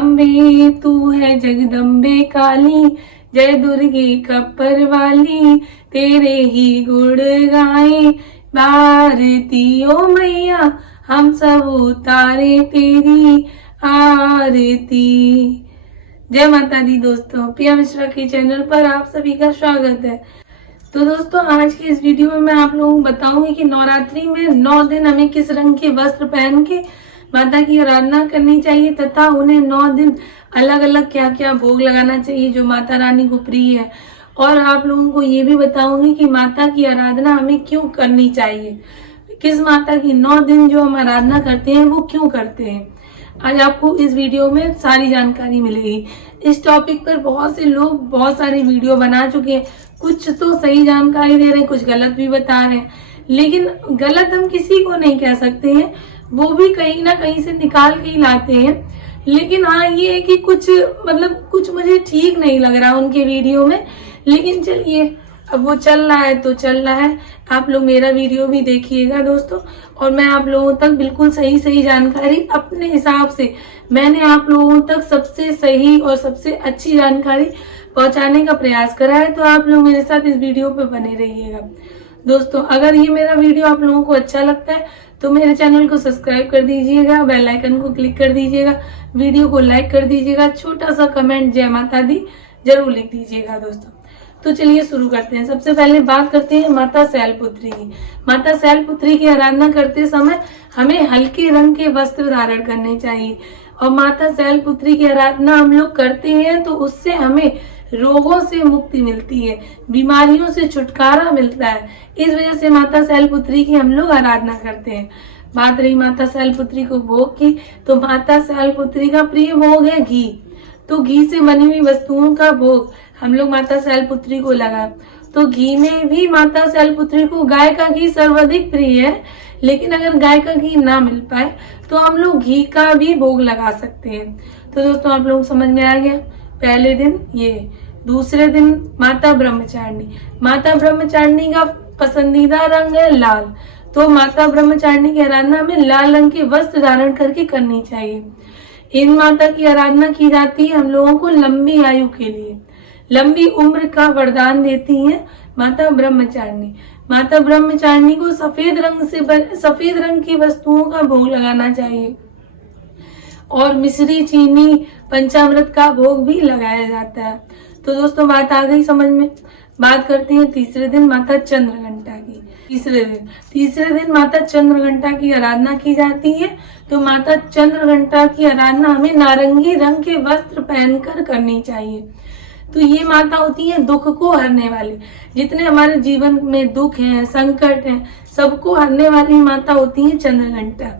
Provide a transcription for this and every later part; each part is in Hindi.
अम्बे तू है जगदम्बे काली, जय दुर्गे कप्पर वाली, तेरे ही गुण गाए भारती ओ मैया, हम सब उतारे तेरी आरती। जय माता दी दोस्तों, प्रिया मिश्रा के चैनल पर आप सभी का स्वागत है। तो दोस्तों आज की इस वीडियो में मैं आप लोगों को बताऊंगी कि नवरात्रि में 9 दिन हमें किस रंग के वस्त्र पहन के माता की आराधना करनी चाहिए तथा उन्हें 9 दिन अलग अलग क्या क्या भोग लगाना चाहिए जो माता रानी को प्रिय है। और आप लोगों को ये भी बताऊंगी कि माता की आराधना हमें क्यों करनी चाहिए, किस माता की 9 दिन जो हम आराधना करते हैं वो क्यों करते हैं। आज आपको इस वीडियो में सारी जानकारी मिलेगी। इस टॉपिक पर बहुत से लोग बहुत सारी वीडियो बना चुके हैं, कुछ तो सही जानकारी दे रहे हैं, कुछ गलत भी बता रहे हैं, लेकिन गलत हम किसी को नहीं कह सकते हैं, वो भी कहीं ना कहीं से निकाल के ही लाते हैं। लेकिन हाँ ये है कि कुछ मुझे ठीक नहीं लग रहा उनके वीडियो में, लेकिन चलिए अब वो चल रहा है तो चल रहा है। आप लोग मेरा वीडियो भी देखिएगा दोस्तों, और मैं आप लोगों तक बिल्कुल सही जानकारी अपने हिसाब से, मैंने आप लोगों तक सबसे सही और सबसे अच्छी जानकारी पहुंचाने का प्रयास करा है। तो आप लोग मेरे साथ इस वीडियो पे बने रहिएगा दोस्तों। अगर ये मेरा वीडियो आप लोगों को अच्छा लगता है तो मेरे चैनल को सब्सक्राइब कर दीजिएगा, बेल आइकन को क्लिक कर दीजिएगा, वीडियो को लाइक कर दीजिएगा, छोटा सा कमेंट जय माता दी जरूर लिख दीजिएगा दोस्तों। तो चलिए शुरू करते हैं। सबसे पहले बात करते हैं माता शैलपुत्री की। माता शैलपुत्री की आराधना करते समय हमें हल्के रंग के वस्त्र धारण करने चाहिए। और माता शैलपुत्री की आराधना हम लोग करते हैं तो उससे हमें रोगों से मुक्ति मिलती है, बीमारियों से छुटकारा मिलता है। इस वजह से माता शैलपुत्री की हम लोग आराधना करते हैं। बात रही माता शैलपुत्री को भोग की, तो माता शैलपुत्री का प्रिय भोग है घी। तो घी से बनी हुई वस्तुओं का भोग हम लोग माता शैलपुत्री को लगाएं। तो घी में भी माता शैलपुत्री को गाय का घी सर्वाधिक प्रिय है, लेकिन अगर गाय का घी ना मिल पाए तो हम लोग घी का भी भोग लगा सकते हैं। तो दोस्तों आप लोग समझ में आ गया। पहले दिन ये, दूसरे दिन माता ब्रह्मचारिणी। माता ब्रह्मचारिणी का पसंदीदा रंग है लाल, तो माता ब्रह्मचारिणी की आराधना हमें लाल रंग के वस्त्र धारण करके करनी चाहिए। इन माता की आराधना की जाती है हम लोगों को लंबी आयु के लिए, लंबी उम्र का वरदान देती है माता ब्रह्मचारिणी। माता ब्रह्मचारिणी को सफेद रंग की वस्तुओं का भोग लगाना चाहिए और मिश्री चीनी पंचामृत का भोग भी लगाया जाता है। तो दोस्तों बात आ गई समझ में। बात करते हैं तीसरे दिन माता चंद्रघंटा की। तीसरे दिन माता चंद्रघंटा की आराधना की जाती है। तो माता चंद्रघंटा की आराधना हमें नारंगी रंग के वस्त्र पहनकर करनी चाहिए। तो ये माता होती है दुख को हरने वाली। जितने हमारे जीवन में दुख हैं, संकट हैं, सबको हरने वाली माता होती है चंद्रघंटा।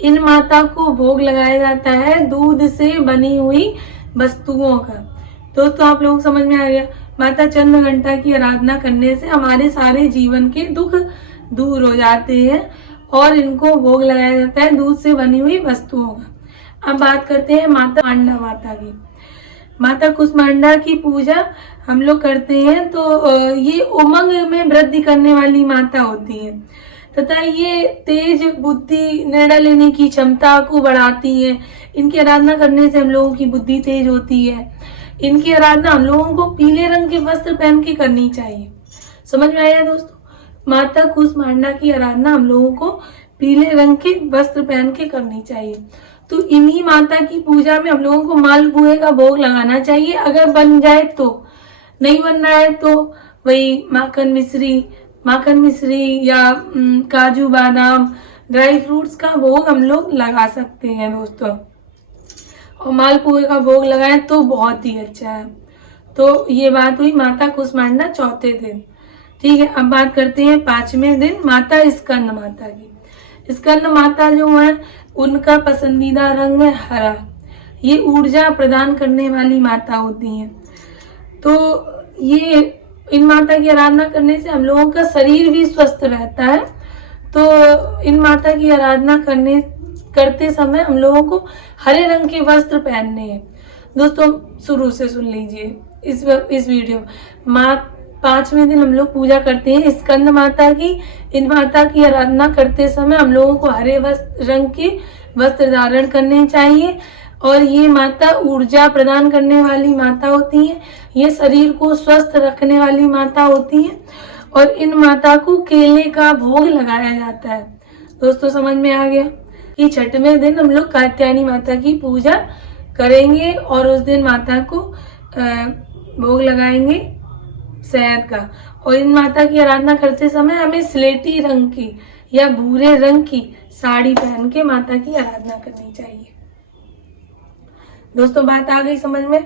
इन माता को भोग लगाया जाता है दूध से बनी हुई वस्तुओं का। दोस्तों आप लोग समझ में आ गया। माता चंद्रघंटा की आराधना करने से हमारे सारे जीवन के दुख दूर हो जाते हैं और इनको भोग लगाया जाता है दूध से बनी हुई वस्तुओं का। अब बात करते हैं माता कुष्मांडा माता की। माता कुष्मांडा की पूजा हम लोग करते हैं तो ये उमंग में वृद्धि करने वाली माता होती है तथा ये तेज बुद्धि, निर्णय लेने की क्षमता को बढ़ाती है। इनकी आराधना करने से हम लोगों की बुद्धि तेज होती है। इनकी आराधना हम लोगों को पीले रंग के वस्त्र पहन के करनी चाहिए। समझ में आया दोस्तों। माता कुष्मांडा की आराधना हम लोगों को पीले रंग के वस्त्र पहन के करनी चाहिए। तो इन्हीं माता की पूजा में हम लोगों को मालपुए का भोग लगाना चाहिए। अगर बन जाए तो, नहीं बन रहा है तो वही माखन मिश्री या काजू बादाम ड्राई फ्रूट्स का भोग हम लोग लगा सकते हैं दोस्तों। और मालपुए का भोग लगाएं तो बहुत ही अच्छा है। तो ये बात हुई माता कुष्मांडा चौथे दिन। ठीक है, अब बात करते हैं पांचवें दिन माता स्कंद माता की। स्कंद माता जो है उनका पसंदीदा रंग है हरा। ये ऊर्जा प्रदान करने वाली माता होती है। तो ये इन माता की आराधना करने से हम लोगों का शरीर भी स्वस्थ रहता है। तो इन माता की आराधना करते समय हम लोगों को हरे रंग के वस्त्र पहनने हैं दोस्तों। शुरू से सुन लीजिए इस वीडियो। पांचवें दिन हम लोग पूजा करते हैं स्कंद माता की। इन माता की आराधना करते समय हम लोगों को हरे रंग के वस्त्र धारण करने चाहिए और ये माता ऊर्जा प्रदान करने वाली माता होती है, ये शरीर को स्वस्थ रखने वाली माता होती है। और इन माता को केले का भोग लगाया जाता है। दोस्तों समझ में आ गया कि छठवें दिन हम लोग कात्यायनी माता की पूजा करेंगे और उस दिन माता को भोग लगाएंगे शहद का। और इन माता की आराधना करते समय हमें स्लेटी रंग की या भूरे रंग की साड़ी पहन के माता की आराधना करनी चाहिए। दोस्तों बात आ गई समझ में।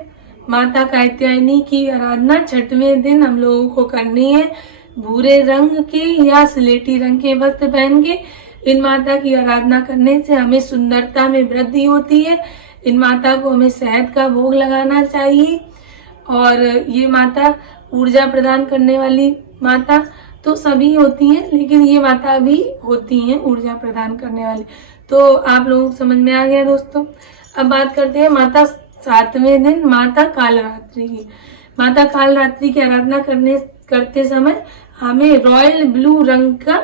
माता कात्यायनी की आराधना छठवें दिन हम लोगों को करनी है। भूरे रंग के या स्लेटी रंग के वस्त्र पहन के इन माता की आराधना करने से हमें सुंदरता में वृद्धि होती है। इन माता को हमें शहद का भोग लगाना चाहिए। और ये माता ऊर्जा प्रदान करने वाली माता तो सभी होती हैं, लेकिन ये माता भी होती हैं ऊर्जा प्रदान करने वाली। तो आप लोगों को समझ में आ गया दोस्तों। अब बात करते हैं माता सातवें दिन माता कालरात्रि की। माता कालरात्रि की आराधना करते समय हमें रॉयल ब्लू रंग का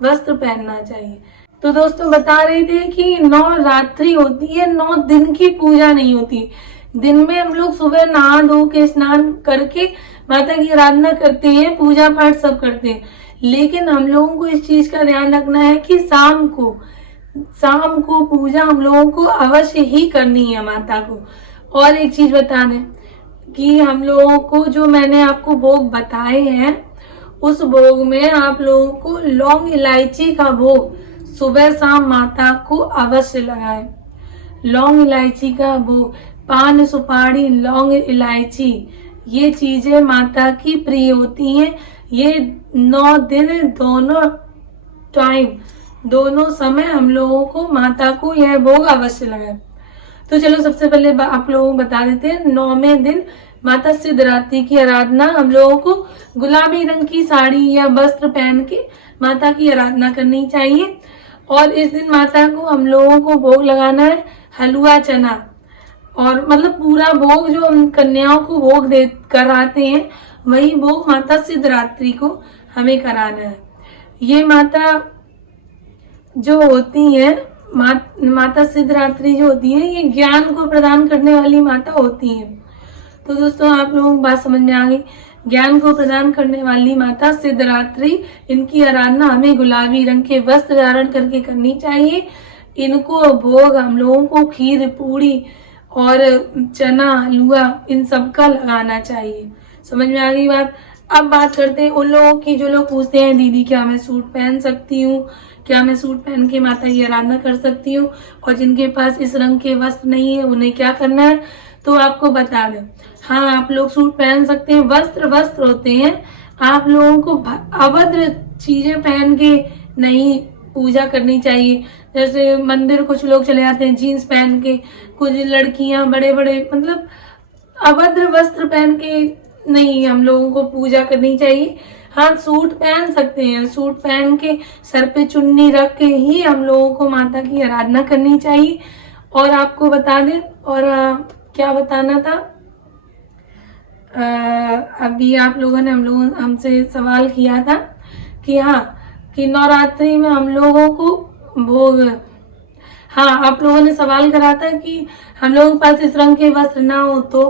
वस्त्र पहनना चाहिए। तो दोस्तों बता रहे थे कि 9 रात्रि होती है, 9 दिन की पूजा नहीं होती। दिन में हम लोग सुबह नहा धो के स्नान करके माता की आराधना करते हैं, पूजा पाठ सब करते हैं, लेकिन हम लोगों को इस चीज का ध्यान रखना है कि शाम को पूजा हम लोगों को अवश्य ही करनी है माता को। और एक चीज बता दें कि हम लोगों को जो मैंने आपको भोग बताए हैं, उस भोग में आप लोगों को लौंग इलायची का भोग सुबह शाम माता को अवश्य लगाएं। लौंग इलायची का भोग, पान सुपारी लौंग इलायची, ये चीजें माता की प्रिय होती हैं। ये 9 दिन दोनों समय हम लोगों को माता को यह भोग अवश्य लगाए। तो चलो सबसे पहले आप लोगों को बता देते हैं। 9वें दिन माता सिद्धरात्रि की आराधना हम लोगों को गुलाबी रंग की साड़ी या वस्त्र पहन के माता की आराधना करनी चाहिए। और इस दिन माता को हम लोगों को भोग लगाना है हलवा चना, और मतलब पूरा भोग जो हम कन्याओं को भोग दे कराते हैं वही भोग माता सिद्धरात्रि को हमें कराना है। ये माता जो होती है माता सिद्धरात्रि जो होती है, ये ज्ञान को प्रदान करने वाली माता होती है। तो दोस्तों आप लोगों को बात समझ में आ गई। ज्ञान को प्रदान करने वाली माता सिद्धरात्रि, इनकी आराधना हमें गुलाबी रंग के वस्त्र धारण करके करनी चाहिए। इनको भोग हम लोगों को खीर पूड़ी और चना हलवा इन सब का लगाना चाहिए। समझ में आ गई बात। अब बात करते हैं उन लोगों की जो लोग पूछते हैं दीदी क्या मैं सूट पहन सकती हूँ, क्या मैं सूट पहन के माता की आराधना कर सकती हूँ, और जिनके पास इस रंग के वस्त्र नहीं है उन्हें क्या करना है। तो आपको बता दें, हाँ आप लोग सूट पहन सकते हैं। वस्त्र होते हैं, आप लोगों को अभद्र चीजें पहन के नहीं पूजा करनी चाहिए। जैसे मंदिर कुछ लोग चले जाते हैं जीन्स पहन के, कुछ लड़कियां बड़े मतलब अभद्र वस्त्र पहन के नहीं हम लोगों को पूजा करनी चाहिए। हाँ सूट पहन सकते हैं, सूट पहन के सर पे चुन्नी रख के ही हम लोगों को माता की आराधना करनी चाहिए। और आपको बता दें, और क्या बताना था, अभी आप लोगों ने हमसे सवाल किया था कि हाँ कि नवरात्रि में हम लोगों को भोग, हाँ आप लोगों ने सवाल करा था कि हम लोगों के पास इस रंग के वस्त्र ना हो। तो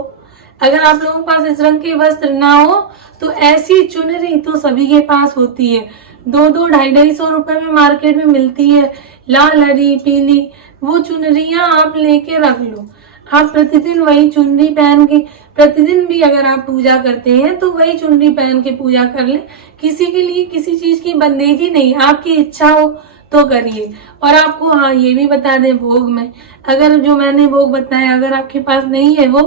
अगर आप लोगों के पास इस रंग के वस्त्र ना हो तो ऐसी चुनरी तो सभी के पास होती है, 2-2 250 रुपए में मार्केट में मिलती है, लाल हरी पीली, वो चुनरियां आप लेके रख लो। आप प्रतिदिन वही चुनरी पहन के, प्रतिदिन भी अगर आप पूजा करते हैं तो वही चुनरी पहन के पूजा कर ले। किसी के लिए किसी चीज की बंदेगी नहीं, आपकी इच्छा हो तो करिए। और आपको हाँ ये भी बता दें, भोग में अगर जो मैंने भोग बताया अगर आपके पास नहीं है वो,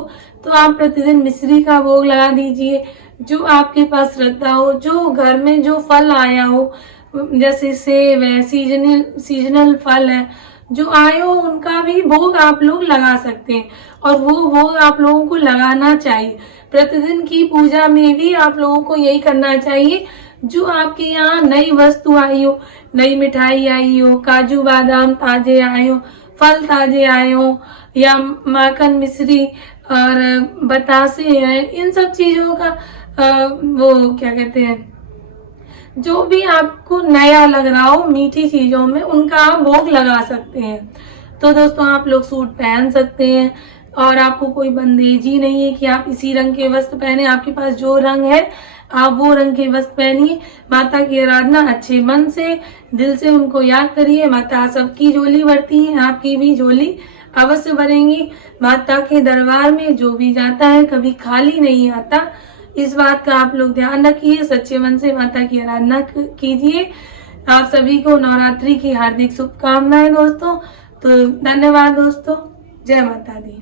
तो आप प्रतिदिन मिश्री का भोग लगा दीजिए। जो आपके पास श्रद्धा हो, जो घर में जो फल आया हो, जैसे सेब है, सीजनल फल है, जो आए हो उनका भी भोग आप लोग लगा सकते हैं। और वो भोग आप लोगों को लगाना चाहिए। प्रतिदिन की पूजा में भी आप लोगों को यही करना चाहिए। जो आपके यहाँ नई वस्तु आई हो, नई मिठाई आई हो, काजू बादाम ताजे आए हो, फल ताजे आए हो, या माखन मिश्री और बतासे हैं, इन सब चीजों का वो क्या कहते हैं, जो भी आपको नया लग रहा हो मीठी चीजों में, उनका आप भोग लगा सकते हैं। तो दोस्तों आप लोग सूट पहन सकते हैं और आपको कोई बंदेजी नहीं है कि आप इसी रंग के वस्त्र पहने। आपके पास जो रंग है आप वो रंग के वस्त्र पहनिए। माता की आराधना अच्छे मन से, दिल से उनको याद करिए। माता सबकी झोली भरती है, आपकी भी झोली अवश्य भरेंगी। माता के दरबार में जो भी जाता है कभी खाली नहीं आता। इस बात का आप लोग ध्यान रखिए, सच्चे मन से माता की आराधना कीजिए। आप सभी को नवरात्रि की हार्दिक शुभकामनाएं दोस्तों। तो धन्यवाद दोस्तों, जय माता दी।